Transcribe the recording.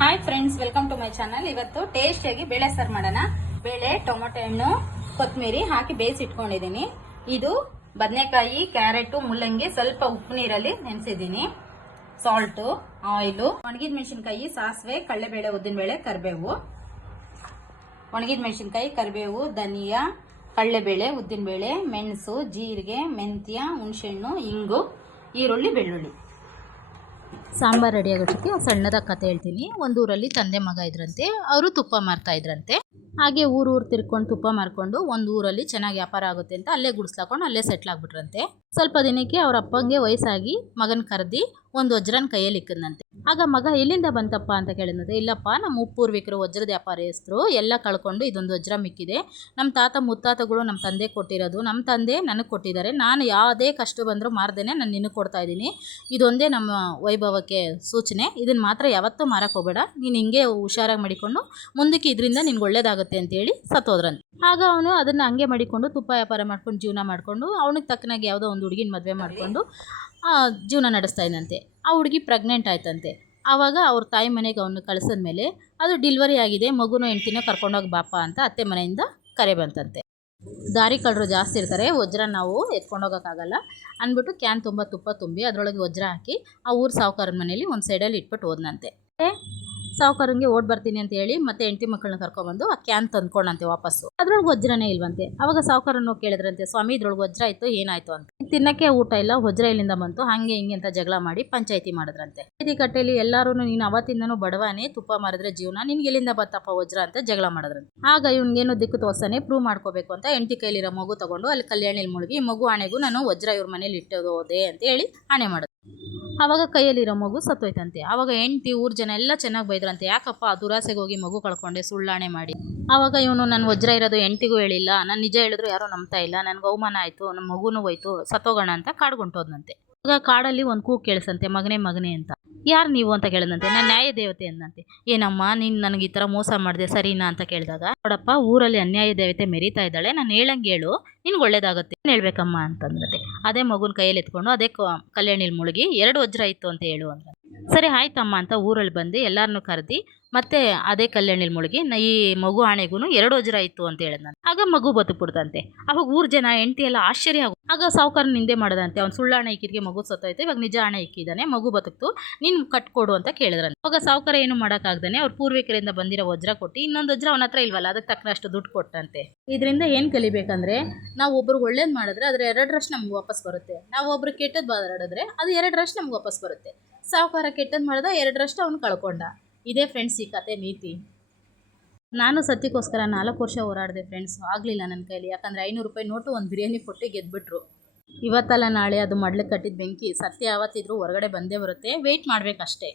Hi friends, welcome to my channel. ಇವತ್ತು ಟೇಸ್ಟಿಯಾಗಿ ಬೇಳೆ ಸಾರು ಮಾಡೋಣ. ಬೇಳೆ, ಟೊಮೊಟೊ ಹಣ್ಣು, ಕೊತ್ತಂಬರಿ ಹಾಕಿ ಬೇಯಿಸಿ ಇಟ್ಕೊಂಡಿದ್ದೀನಿ. ಇದು ಬದನೆಕಾಯಿ, ಕ್ಯಾರೆಟ್, ಮುಲ್ಲಂಗಿ ಸ್ವಲ್ಪ ಉಪ್ಪು ನೀರಲ್ಲಿ ನೆನೆಸಿದ್ದೀನಿ. ಸಾಲ್ಟು, ಆಯಿಲು, ಒಣಗಿದ ಮೆಣಸಿನಕಾಯಿ, ಸಾಸಿವೆ, ಕಡಲೆಬೇಳೆ, ಉದ್ದಿನಬೇಳೆ, ಕರಿಬೇವು. ಒಣಗಿದ ಮೆಣಸಿನಕಾಯಿ, ಕರಿಬೇವು, ಧನಿಯಾ, ಕಡಲೆಬೇಳೆ, ಉದ್ದಿನಬೇಳೆ, ಮೆಣಸು, ಜೀರಿಗೆ, ಮೆಂತ್ಯ, ಹುಣಸೆಹಣ್ಣು, ಇಂಗು, ಈರುಳ್ಳಿ, ಬೆಳ್ಳುಳ್ಳಿ. ಸಾಂಬಾರು ರೆಡಿ ಆಗೋಷ್ಟಕ್ಕೆ ಸಣ್ಣದ ಕತೆ ಹೇಳ್ತೀನಿ. ಒಂದೂರಲ್ಲಿ ತಂದೆ ಮಗ ಇದ್ರಂತೆ. ಅವರು ತುಪ್ಪ ಮಾರ್ತಾ ಇದ್ರಂತೆ. ಹಾಗೆ ಊರು ತಿರ್ಕೊಂಡು ತುಪ್ಪ ಮಾರ್ಕೊಂಡು ಒಂದು ಊರಲ್ಲಿ ಚೆನ್ನಾಗಿ ವ್ಯಾಪಾರ ಆಗುತ್ತೆ ಅಂತ ಅಲ್ಲೇ ಗುಡಿಸ್ಲಾಕೊಂಡು ಅಲ್ಲೇ ಸೆಟ್ಲ್ ಆಗ್ಬಿಟ್ರಂತೆ. ಸ್ವಲ್ಪ ದಿನಕ್ಕೆ ಅವ್ರ ಅಪ್ಪಂಗೆ ವಯಸ್ಸಾಗಿ ಮಗನ ಕರೆದಿ ಒಂದು ವಜ್ರನ ಕೈಯಲ್ಲಿ ಇಕ್ಕದಂತೆ. ಆಗ ಮಗ ಎಲ್ಲಿಂದ ಬಂತಪ್ಪ ಅಂತ ಕೇಳಿದಂತೆ. ಇಲ್ಲಪ್ಪ, ನಮ್ಮ ಪೂರ್ವಿಕರು ವಜ್ರದ ವ್ಯಾಪಾರಸ್ಥರು ಎಲ್ಲ ಕಳ್ಕೊಂಡು ಇದೊಂದು ವಜ್ರ ಮಿಕ್ಕಿದೆ. ನಮ್ಮ ತಾತ ಮುತ್ತಾತಗಳು ನಮ್ಮ ತಂದೆ ಕೊಟ್ಟಿರೋದು, ನಮ್ಮ ತಂದೆ ನನಗೆ ಕೊಟ್ಟಿದ್ದಾರೆ. ನಾನು ಯಾವುದೇ ಕಷ್ಟ ಬಂದರೂ ಮಾರ್ದೇನೆ ನಾನು ನಿನಗೆ ಕೊಡ್ತಾ ಇದ್ದೀನಿ. ಇದೊಂದೇ ನಮ್ಮ ವೈಭವಕ್ಕೆ ಸೂಚನೆ. ಇದನ್ನು ಮಾತ್ರ ಯಾವತ್ತೂ ಮಾರಕ್ಕೆ ಹೋಗಬೇಡ. ನೀನು ಹಿಂಗೆ ಹುಷಾರಾಗಿ ಮಾಡಿಕೊಂಡು ಮುಂದಕ್ಕೆ ಇದರಿಂದ ನಿನ್ಗೆ ಒಳ್ಳೇದಾಗುತ್ತೆ ಅಂತೇಳಿ ಸತ್ತೋದ್ರಂತೆ. ಆಗ ಅವನು ಅದನ್ನು ಹಂಗೆ ಮಾಡಿಕೊಂಡು ತುಪ್ಪ ವ್ಯಾಪಾರ ಮಾಡ್ಕೊಂಡು ಜೀವನ ಮಾಡಿಕೊಂಡು ಅವನಿಗೆ ತಕ್ಕನಾಗಿ ಯಾವುದೋ ಒಂದು ಹುಡುಗಿನ ಮದುವೆ ಮಾಡಿಕೊಂಡು ಜೀವನ ನಡೆಸ್ತಾ ಇದ್ದಂತೆ. ಆ ಹುಡುಗಿ ಪ್ರೆಗ್ನೆಂಟ್ ಆಯ್ತಂತೆ. ಆವಾಗ ಅವ್ರ ತಾಯಿ ಮನೆಗೆ ಅವನು ಕಳಿಸಿದ್ಮೇಲೆ ಅದು ಡೆಲಿವರಿ ಆಗಿದೆ, ಮಗುನ ಹೆಂಡ್ತಿನ ಕರ್ಕೊಂಡೋಗಿ ಬಾಪ ಅಂತ ಅತ್ತೆ ಮನೆಯಿಂದ ಕರೆ ಬಂತಂತೆ. ದಾರಿ ಕಳ್ಳರು ಜಾಸ್ತಿ ಇರ್ತಾರೆ, ವಜ್ರ ನಾವು ಎತ್ಕೊಂಡೋಗೋಕ್ಕಾಗಲ್ಲ ಅಂದ್ಬಿಟ್ಟು ಕ್ಯಾನ್ ತುಂಬ ತುಪ್ಪ ತುಂಬಿ ಅದರೊಳಗೆ ವಜ್ರ ಹಾಕಿ ಆ ಊರು ಸಾಹುಕಾರನ ಮನೇಲಿ ಒಂದು ಸೈಡಲ್ಲಿ ಇಟ್ಬಿಟ್ಟು ಹೋದ್ನಂತೆ. ಸಾಹುಕಾರಂಗೆ ಓಡ್ ಬರ್ತೀನಿ ಅಂತ ಹೇಳಿ ಮತ್ತೆ ಹೆಂಡತಿ ಮಕ್ಕಳನ್ನ ಕರ್ಕೊಬಂದು ಆ ಕ್ಯಾನ್ ತಂದ್ಕೊಂಡಂತೆ ವಾಪಸ್ಸು. ಅದ್ರೊಳಗೆ ವಜ್ರನೇ ಇಲ್ವಂತೆ. ಅವಾಗ ಸಾಹುಕಾರನ್ನು ಕೇಳಿದ್ರಂತೆ, ಸ್ವಾಮಿ ಇದ್ರೊಳಗೆ ವಜ್ರ ಆಯ್ತು, ಏನಾಯ್ತು ಅಂತ. ತಿನ್ನಕ್ಕೆ ಊಟ ಇಲ್ಲ, ವಜ್ರ ಇಲ್ಲಿಂದ ಬಂತು, ಹಂಗೆ ಹಿಂಗೆ ಅಂತ ಜಗಳ ಮಾಡಿ ಪಂಚಾಯಿತಿ ಮಾಡಿದ್ರಂತೆ. ಪಂಚಾಯಿತಿ ಕಟ್ಟೆಯಲ್ಲಿ ಎಲ್ಲರೂ ನೀನು ಅವತ್ತಿಂದನೂ ಬಡವನೇ, ತುಪ್ಪ ಮಾರಿದ್ರೆ ಜೀವನ, ನಿನ್ಗೆ ಎಲ್ಲಿಂದ ಬತ್ತಪ್ಪ ವಜ್ರ ಅಂತ ಜಗಳ ಮಾಡಿದ್ರಂತೆ. ಆಗ ಇವ್ನಿಗೇನು ದಿಕ್ಕು ತೋರ್ಸಾನೆ ಪ್ರೂವ್ ಮಾಡ್ಕೋಬೇಕು ಅಂತ ಹೆಂಡತಿ ಕೈಲಿರೋ ಮಗು ತಗೊಂಡು ಅಲ್ಲಿ ಕಲ್ಯಾಣಿಲಿ ಮುಳುಗಿ ಮಗು ಆಣೆಗೂ ನಾನು ವಜ್ರ ಇವ್ರ ಮನೇಲಿ ಇಟ್ಟೋದೆ ಅಂತ ಹೇಳಿ ಆಣೆ ಮಾಡಿದ್ರು. ಆವಾಗ ಕೈಯಲ್ಲಿರೋ ಮಗು ಸತ್ತೋಯ್ತಂತೆ. ಆವಾಗ ಹೆಂಡತಿ ಊರ್ ಜನ ಎಲ್ಲ ಚೆನ್ನಾಗಿ ಬೈದ್ರಂತೆ, ಯಾಕಪ್ಪ ದುರಾಸೆಗೆ ಹೋಗಿ ಮಗು ಕಳ್ಕೊಂಡೆ ಸುಳ್ಳಾಣೆ ಮಾಡಿ. ಆವಾಗ ಇವನು ನನ್ನ ವಜ್ರ ಇರೋದು ಹೆಂಡತಿಗೂ ಹೇಳಿಲ್ಲ, ನಾನು ನಿಜ ಹೇಳಿದ್ರು ಯಾರೂ ನಂಬ್ತಾ ಇಲ್ಲ, ನನಗೆ ಅವಮಾನ ಆಯಿತು, ನಮ್ಮ ಮಗುನೂ ಹೋಯ್ತು, ಸತ್ತೋಗೋಣ ಅಂತ ಕಾಡ್ಗುಂಟೋದ್ನಂತೆ. ಆಗ ಕಾಡಲ್ಲಿ ಒಂದು ಕೂಗು ಕೇಳಿಸಂತೆ, ಮಗನೇ ಮಗನೇ ಅಂತ. ಯಾರು ನೀವು ಅಂತ ಕೇಳಿದಂತೆ. ನಾನು ನ್ಯಾಯ ದೇವತೆ ಅಂದಂತೆ. ಏನಮ್ಮ ನೀನು ನನಗೆ ಈ ಥರ ಮೋಸ ಮಾಡಿದೆ ಸರಿನಾ ಅಂತ ಕೇಳಿದಾಗ, ನೋಡಪ್ಪ ಊರಲ್ಲಿ ಅನ್ಯಾಯ ದೇವತೆ ಮೆರೀತಾ ಇದ್ದಾಳೆ, ನಾನು ಹೇಳಂಗೆ ಹೇಳು, ನಿನ್ಗೆ ಒಳ್ಳೇದಾಗುತ್ತೆ, ಏನು ಹೇಳ್ಬೇಕಮ್ಮ ಅಂತಂದ್ರಂತೆ. ಅದೇ ಮಗುನ ಕೈಯಲ್ಲಿ ಎತ್ಕೊಂಡು ಅದೇ ಕಲ್ಯಾಣಿಲಿ ಮುಳುಗಿ 2 ವಜ್ರ ಇತ್ತು ಅಂತ ಹೇಳು ಅಂತ. ಸರಿ ಆಯ್ತಮ್ಮ ಅಂತ ಊರಲ್ಲಿ ಬಂದು ಎಲ್ಲರನ್ನೂ ಕರೆದಿ ಮತ್ತೆ ಅದೇ ಕಲ್ಯಾಣಿಲಿ ಮುಳುಗಿ ಈ ಮಗು ಆಣೆಗೂ 2 ವಜ್ರ ಇತ್ತು ಅಂತ ಹೇಳಿದ್ನಂತೆ. ಆಗ ಮಗು ಬದುಕ್ಬಿಡ್ತಂತೆ. ಅವಾಗ ಊರ್ ಜನ ಹೆಂಡತಿ ಎಲ್ಲ ಆಶ್ಚರ್ಯ ಆಗು. ಆಗ ಸಾಹುಕಾರನ ನಿಂದೆ ಮಾಡದಂತೆ, ಅವ್ನು ಸುಳ್ಳಾಣೆ ಇಕ್ಕಿದ್ಗೆ ಮಗು ಸತ್ತೋಯ್ತು, ಇವಾಗ ನಿಜ ಆಣೆ ಇಕ್ಕಿದ್ದಾನೆ, ಮಗು ಬದುಕ್ತು, ನೀನು ಕಟ್ಕೊಡು ಅಂತ ಕೇಳಿದ್ರಂತೆ. ಅವಾಗ ಸಾಹುಕಾರ ಏನು ಮಾಡೋಕ್ಕಾಗ್ದಾನೆ ಅವ್ರ ಪೂರ್ವಿಕರಿಂದ ಬಂದಿರೋ ವಜ್ರ ಕೊಟ್ಟು ಇನ್ನೊಂದು ವಜ್ರ ಅವನ ಹತ್ರ ಇಲ್ವಲ್ಲ, ಅದಕ್ಕೆ ತಕ್ಕನಷ್ಟು ದುಡ್ಡು ಕೊಟ್ಟಂತೆ. ಇದರಿಂದ ಏನು ಕಲಿಬೇಕಂದ್ರೆ, ನಾವು ಒಬ್ರಿಗೆ ಒಳ್ಳೇದು ಮಾಡಿದ್ರೆ ಅದ್ರ 2ರಷ್ಟು ನಮ್ಗೆ ವಾಪಸ್ ಬರುತ್ತೆ. ನಾವು ಒಬ್ರು ಕೆಟ್ಟದ್ದು ಬಾರಾಡಿದ್ರೆ ಅದು 2ರಷ್ಟು ನಮ್ಗೆ ವಾಪಸ್ ಬರುತ್ತೆ. ಸಾಹುಕಾರ ಕೆಟ್ಟದ್ದು ಮಾಡಿದ 2ರಷ್ಟು ಅವ್ನು ಕಳ್ಕೊಂಡ. ಇದೇ ಫ್ರೆಂಡ್ಸ್ ಈ ಕತೆ ನೀತಿ. ನಾನು ಸತ್ಯಕ್ಕೋಸ್ಕರ 4 ವರ್ಷ ಹೋರಾಡಿದೆ ಫ್ರೆಂಡ್ಸ್, ಆಗಲಿಲ್ಲ ನನ್ನ ಕೈಲಿ. ಯಾಕಂದರೆ 500 ರೂಪಾಯಿ ನೋಟು ಒಂದು ಬಿರಿಯಾನಿ ಕೊಟ್ಟು ಗೆದ್ಬಿಟ್ರು. ಇವತ್ತಲ್ಲ ನಾಳೆ ಅದು ಮಡ್ಲಿಗೆ ಕಟ್ಟಿದ ಬೆಂಕಿ, ಸತ್ಯ ಯಾವತ್ತಿದ್ರೂ ಹೊರಗಡೆ ಬಂದೇ ಬರುತ್ತೆ, ವೆಯ್ಟ್ ಮಾಡಬೇಕಷ್ಟೇ.